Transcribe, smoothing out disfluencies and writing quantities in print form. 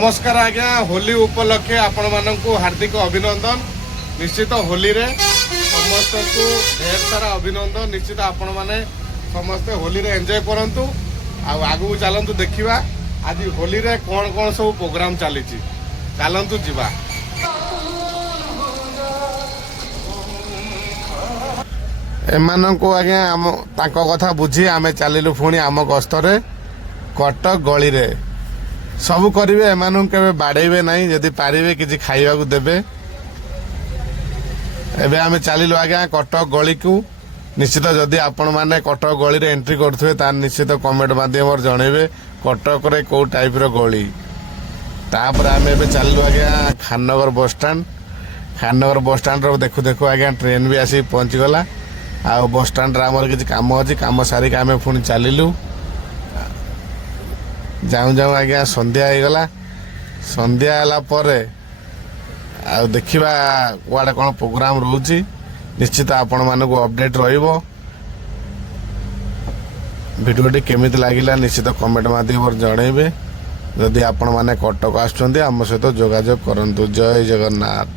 नमस्कार आज्ञा होली उपलक्षे आपण मानकु हार्दिक अभिनंदन। निश्चित होली रे समस्त को ढेर सारा अभिनंदन। निश्चित आपण माने समस्ते होली रे एंजॉय करंतु। आगु चलतु देखा आज होली रे कौन कौन सब प्रोग्राम चली चलतु जीवा। एमानंकु आज्ञा आम तांको कथा बुझी आमे चलिलु पुणी आम गस्तरे कटक गली रे सब करेंगे। एमानंकु केबे बाड़ेबे नहीं, जदि पारिबे किछि खाइबाकू देबे। एबे आमे चलिलु आज्ञा कटक गली को। निश्चित जदि आपण माने कटक गली रे एंट्री करथुवे तार निश्चित कमेंट माध्यम जणेबे कटक रे को टाइप रो गली। तापर आमे एबे चलिलु आज्ञा Khannagar bus stand. Khannagar bus stand रो देखु देखु आज्ञा ट्रेन भी आसी पहुंची गला। आ बस स्टैंड रे हमर किछि काम अछि, काम सारिक आमे पुणी चलिलु। जाऊँ जाऊँ आज्ञा संध्या हो गला। संध्या होला परे आ देखिबा कुआडे कौन प्रोग्राम रोची। निश्चित आपण मानक अपडेट रहिबो। भिडियोटी केमिति लागिला निश्चित कमेंट माध्यम जणेबे। जदि आपण माने कटक आछुंती आम सहित जोगाजोग करंतु। जय जगन्नाथ।